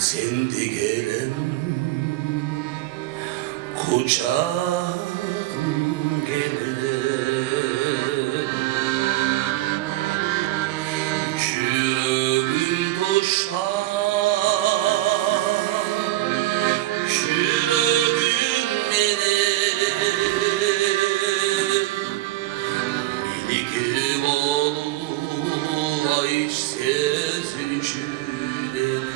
Sendi gelem kucağım gelem Çürümün boşlar Çürümün benim Miligim oluva işsiz üçülerim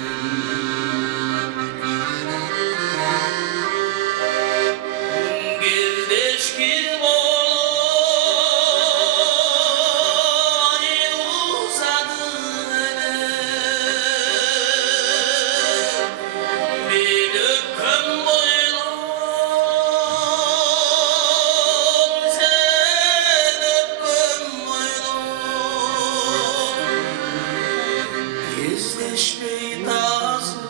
Gezleşmeyi lazım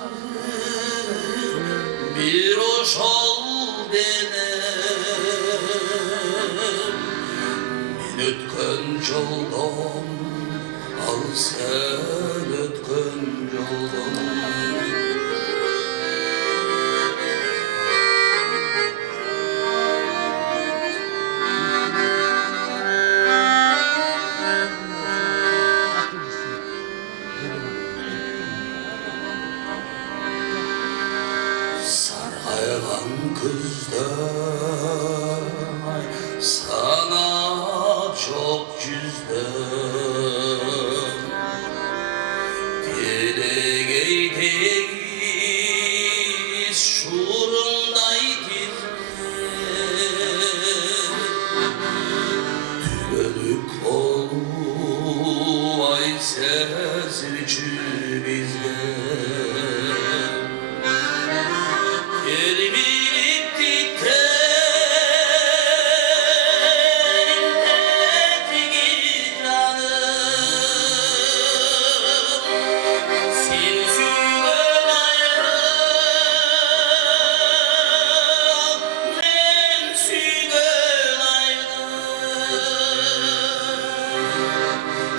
bir hoş ol denem Men ötken joldan al sen ötken joldan Sargaygan kızlar sana çok cüzdüm Dilegeydeyiz şuurundayız Tübölük oluvay sesirçü bizde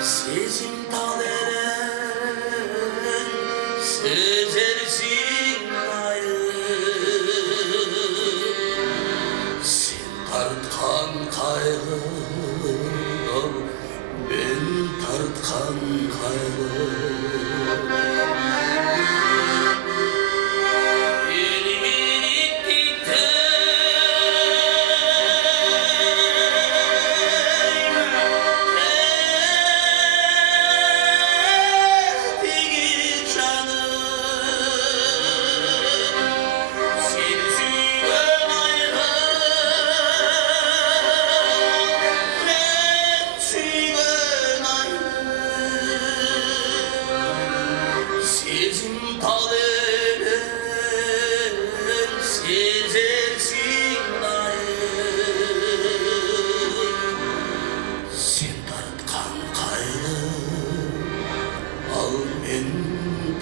Sezim taleren sezersin gayrı Sen tartkan kaygı ben tartkan kaygı Sezim taleren sezersin gayrı Sen tartkan kaygı al men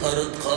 tartkan